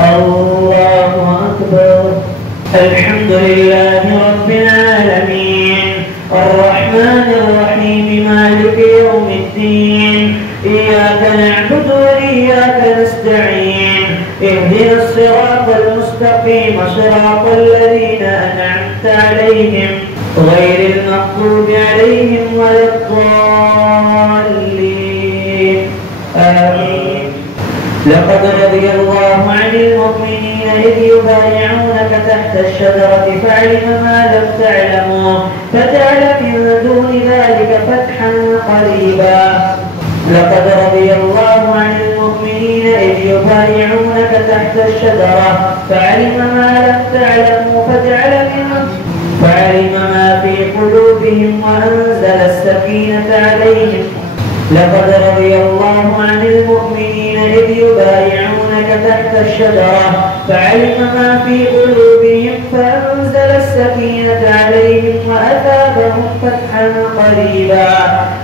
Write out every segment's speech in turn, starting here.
الله أكبر. الحمد لله رب العالمين الرحمن الرحيم مالك يوم الدين إياك نعبد وإياك نستعين اهدنا الصراط المستقيم صراط الذين أنعمت عليهم غير المغضوب عليهم ولا الضالين آمين. لقد رضي الله عن المؤمنين إذ يبايعونك تحت الشجرة فعلم ما لم تعلموا فجعل من دون ذلك فتحا قريبا. لقد رضي الله عن المؤمنين إذ يبايعونك تحت الشجرة فعلم ما لم تعلموا فعلم ما في قلوبهم وأنزل السكينة عليهم. لقد رضي الله عن المؤمنين إذ يبايعونك تحت الشجرة فعلم ما في قلوبهم فأنزل السكينة عليهم وأثابهم فتحا قريبا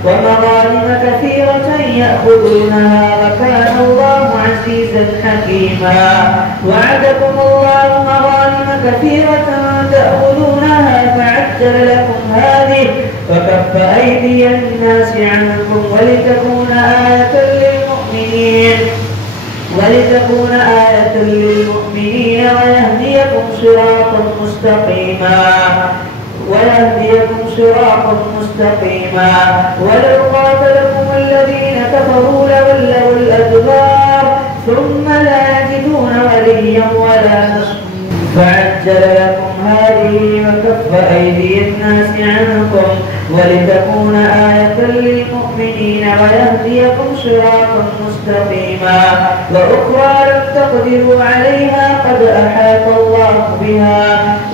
ومغانم كثيرة يأخذونها وكان الله عزيزا حكيما. وعدكم الله مغانم كثيرة تأخذونها فعجل لكم هذه وكف أيدي الناس عنكم ولتكون آية للمؤمنين ويهديكم صراطا مستقيما. ولو قاتلكم الذين كفروا لولوا الأدبار ثم لا يجدون وليا ولا نصيرا فعجل لكم هذه وكف أيدي الناس عنكم ولتكون آية للمؤمنين ويهديكم صراطا مستقيما. وأخرى لم تقدروا عليها قد أحاط الله بها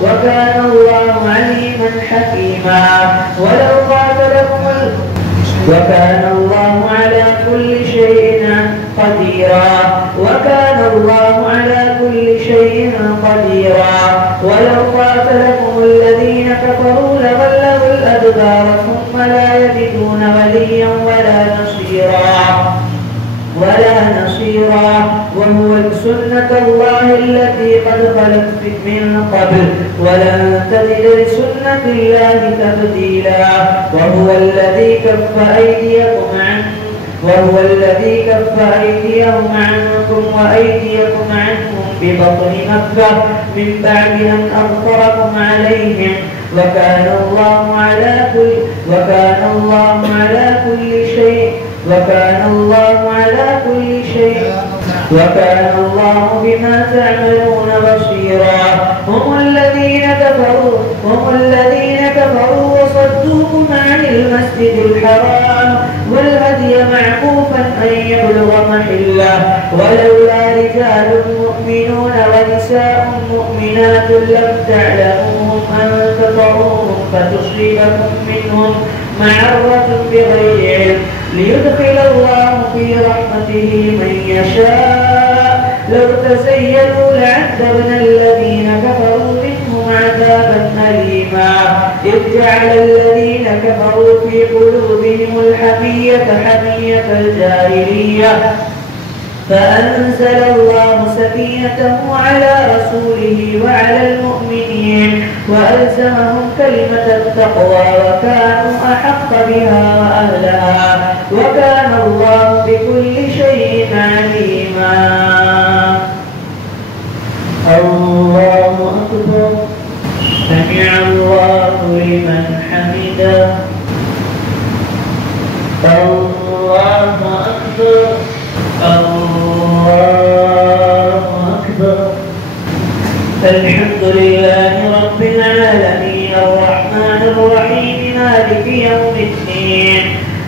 وكان الله عليما حكيما. وكان الله على كل شيء قديرا. ولو قاتلكم الذين كفروا لولوا الأدبار ثم لا يجدون وليا ولا نصيرا وهو سنة الله التي قد خلت من قبل ولن تجد لسنة الله تبديلا. وهو الذي كف أيديهم عنكم وأيديكم عنهم ببطن مكة من بعد أن أظفركم عليهم وكان الله بما تعملون بصيرا. هم الذين كفروا وصدوكم عن المسجد الحرام والهدي معكوفا أن يبلغ محله ولولا رجال مؤمنون ونساء مؤمنات لم تعلموهم أن تطروهم فتصيبكم منهم معرة بغير علم ليدخل الله في رحمته من يشاء. لو تزيلوا لعذبنا الذين كفروا منهم عذابا أليما. إذ جعل الذين كفروا في قلوبهم الحمية حمية الجاهلية فأنزل الله سكينته على رسوله وعلى المؤمنين وألزمهم كلمة التقوى وكانوا أحق بها وأهلها وكان الله بكل شيء عليما. الله أكبر. سمع الله لمن حمده. الله أكبر. الله أكبر. الحمد لله رب العالمين الرحمن الرحيم مالك يوم الدين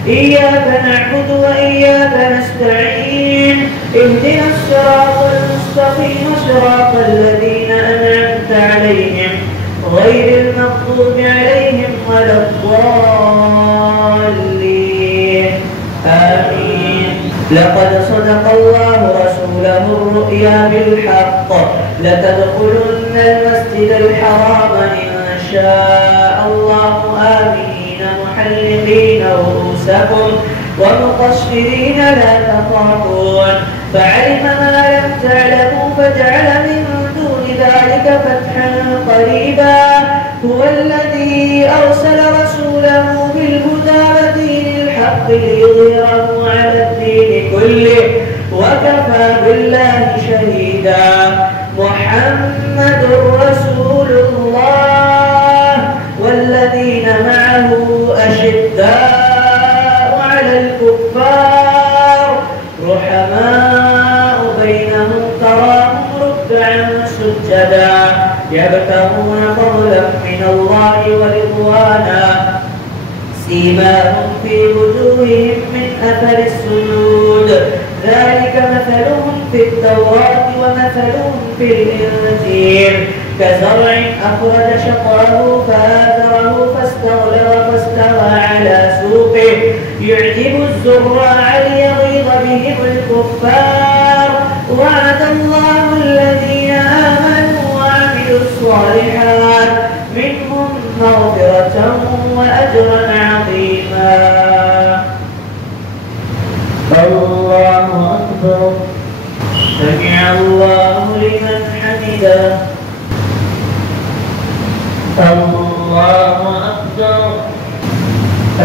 إياك نعبد وإياك نستعين اهدنا الصراط المستقيم صراط الذين أنعمت عليهم غير المغضوب عليهم ولا الضالين آمين. لقد صدق الله رسوله الرؤيا بالحق لتدخلن المسجد الحرام إن شاء الله آمنين محلقين رؤوسكم ومقصرين لا تخافون فعلم ما لم تعلموا فجعل من دون ذلك فتحا قريبا. هو الذي أرسل رسوله بالهدى ودين الحق ليظهره على الدين كله وكفى بالله شهيدا. محمد رسول الله والذين معه أشداء على الكفار رحماء بينهم تراهم ركعا سجدا يبتغون فضلا من الله ورضوانا سيماهم في وجوههم من أثر السجود ذلك مثلهم في التوراة ومثلهم في الإنجيل كزرع أخرج شطاه فآزره فاستوى على سوقه يعجب الزراع ليغيظ بهم الكفار. وعد الله الذين آمنوا وعملوا الصالحات منهم مغفرة وأجرا عظيما. الله أكبر. سمع الله لمن حمده. الله أكبر.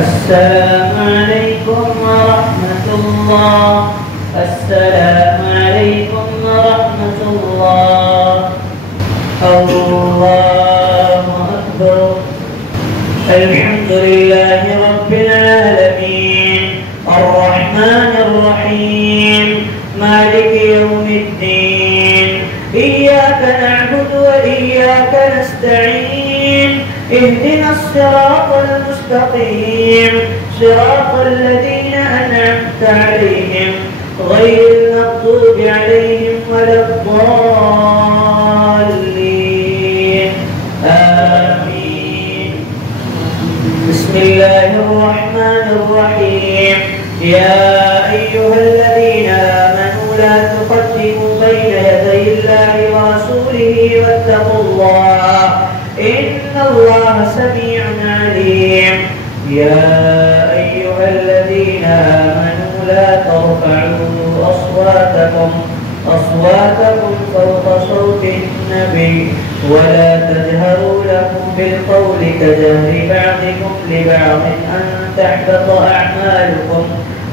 السلام عليكم ورحمة الله. السلام عليكم ورحمة الله. الله أكبر. الحمد لله رب العالمين الرحمن الرحيم مالك يوم الدين إياك نعبد وإياك نستعين اهدنا الصراط المستقيم صراط الذين أنعمت عليهم غير المغضوب عليهم ولا الضالين آمين. بسم الله الرحمن الرحيم. يا أيها الذين آمنوا لا تقدموا بين يدي الله ورسوله واتقوا الله إن الله سميع عليم. يا أيها الذين آمنوا لا ترفعوا أصواتكم فوق صوت النبي ولا تجهروا له بالقول كجهر بعضكم لبعض أن تحبط أعمالكم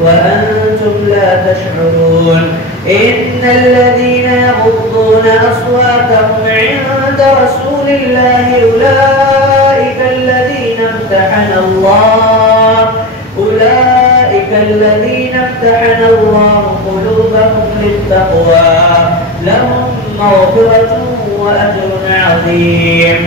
وأنتم لا تشعرون. إن الذين يغضون أصواتهم عند رسول الله أولئك الذين امتحن الله قلوبهم للتقوى لهم مغفرة وأجر عظيم.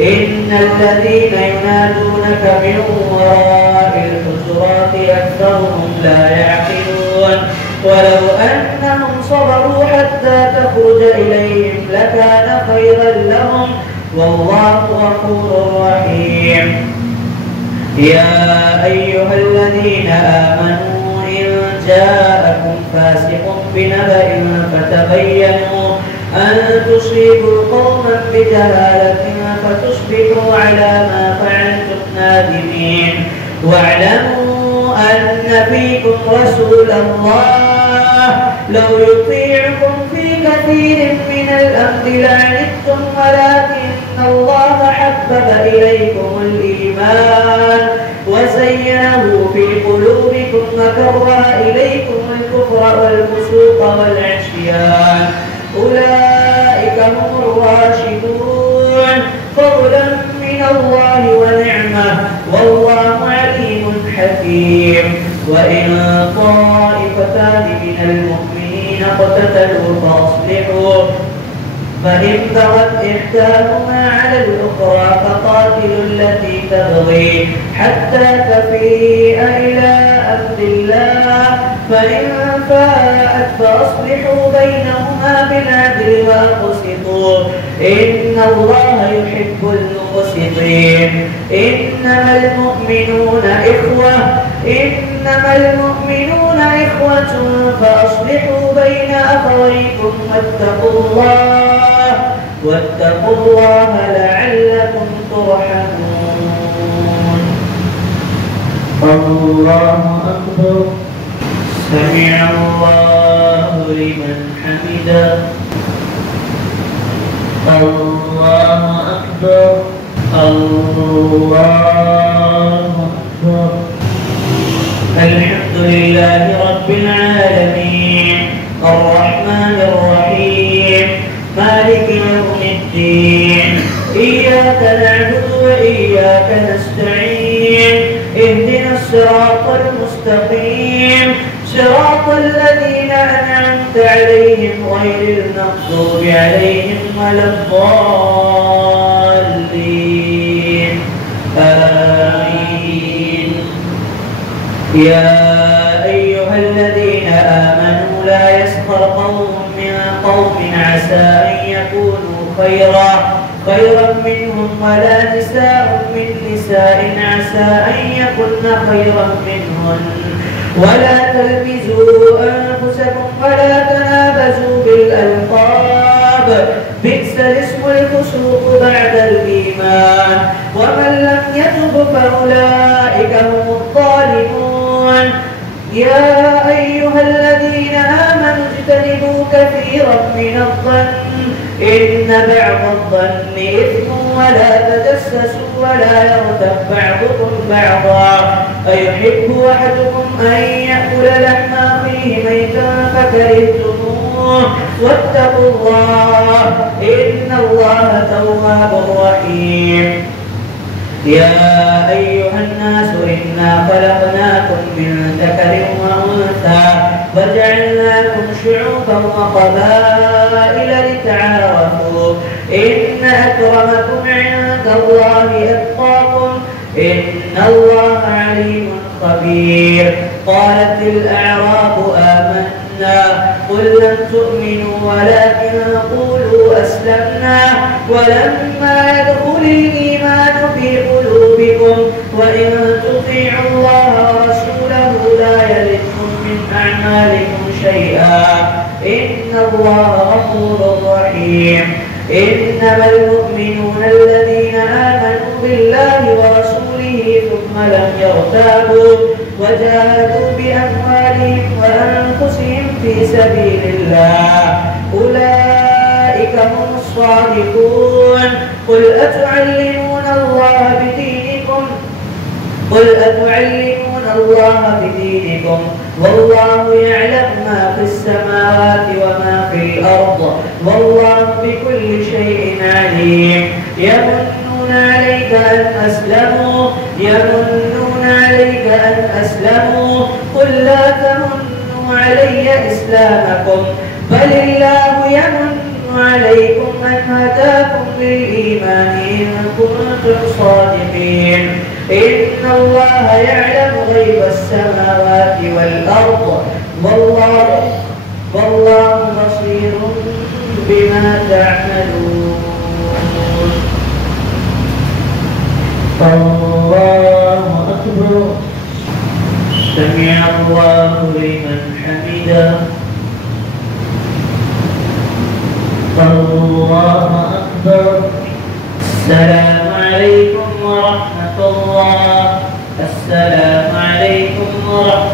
إن الذين ينادونك من وراء الحجرات أكثرهم لا يعقلون ولو أنهم صبروا حتى تخرج إليهم لكان خيرا لهم والله غفور رحيم. يا أيها الذين آمنوا إن جاءكم فاسق بنبأ فتبينوا أن تصيبوا قوما بجهالة فتصبحوا على ما فعلتم نادمين. واعلموا أن فيكم رسول الله لو يطيعكم في كثير من الأمر لعنتم ولكن الله حبب إليكم الإيمان وزينه في قلوبكم وكره إليكم الكفر والفسوق والعصيان أولئك هم الراشدون فضلا من الله ونعمة والله عليم حكيم. وإن طائفتان من المؤمنين اقتتلوا فأصلحوا فإن بغت إحداهما على الأخرى فقاتلوا التي تبغي حتى تفيء إلى أمر الله فإن فاءت فأصلحوا بينهما بالعدل وأقسطوا إن الله يحب المقسطين. إنما المؤمنون إخوة فأصلحوا بين أخويكم واتقوا الله لعلكم ترحمون. الله أكبر. سمع الله لمن حمده. الله أكبر. الله أكبر. الحمد لله رب العالمين الرحمن الرحيم مالك يوم الدين إياك نعبد وإياك نستعين اهدنا الصراط المستقيم صراط الذين أنعمت عليهم غير المغضوب عليهم ولا الضالين آمين. يا أيها الذين آمنوا لا يسخر قوم من قوم عسى أن يكونوا خيرا منهم ولا نساء من نساء عسى أن يكن خيرا منهن ولا تلمزوا أنفسكم ولا تنابزوا بالألقاب بئس الاسم الفسوق بعد الإيمان ومن لم يتب فأولئك هم الظالمون. يا أيها الذين آمنوا اجتنبوا كثيرا من الظن إن بعض الظن إثم ولا تجسسوا ولا يغتب بعضكم بعضا أيحب أحدكم أن يأكل لحم أخيه ميتا فكرهتموه واتقوا الله إن الله تواب رحيم. يا أيها الناس إنا خلقناكم من ذكر وأنثى وجعلناكم شعوبا وقبائل لتعارفوا إن أكرمكم عند الله أتقاكم إن الله عليم خبير. قالت الأعراب آمنا قل لم تؤمنوا ولكن قولوا أسلمنا ولما يدخل الإيمان في قلوبكم وإن تطيعوا الله ورسوله لا يلدكم من أعمالكم شيئا إن الله غفور رحيم. إنما المؤمنون الذين آمنوا بالله ورسوله ثم لم يرتابوا وجاهدوا بأموالهم وأنفسهم في سبيل الله أولئك هم الصادقون. قل أتعلمون الله بدينكم والله يعلم ما في السماوات وما في الأرض والله بكل شيء عليم. يمنون عليك أن أسلموا قل لا تمنوا علي إسلامكم بل الله يمن عليكم أن هداكم للإيمان إن كنتم صادقين. إن الله يعلم غيب السماوات والأرض والله بصير بما تعملون. الله أكبر. سمع الله لمن حمده. الله أكبر. السلام عليكم ورحمة الله. السلام عليكم ورحمة